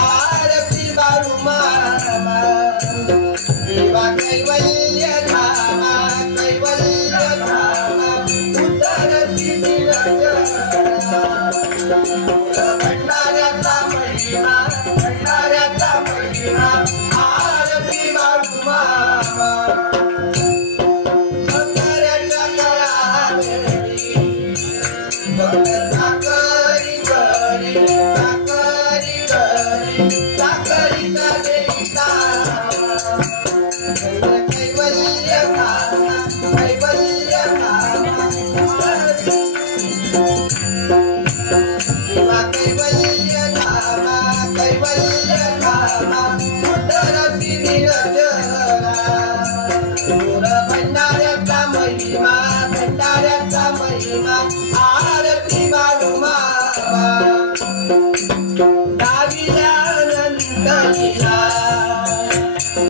आरती बाळू मामा देवा कैवल्य धामा उत्तर सिद्धी भंडाऱ्याचा महिमा आरती बाळू मामा भंडाऱ्याच्या साखरीचा देवीचा कैवल्य धामा देवा कैवल्य धामा उत्तर सिद्धी रचना भंडाऱ्याचा महिमा